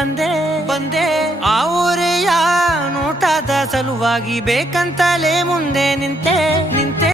ಬಂದೆ ಬಂದೆ ಆ ಊರೆಯ ನೋಟದ ಸಲುವಾಗಿ ಬೇಕಂತಲೇ ಮುಂದೆ ನಿಂತೆ ನಿಂತೆ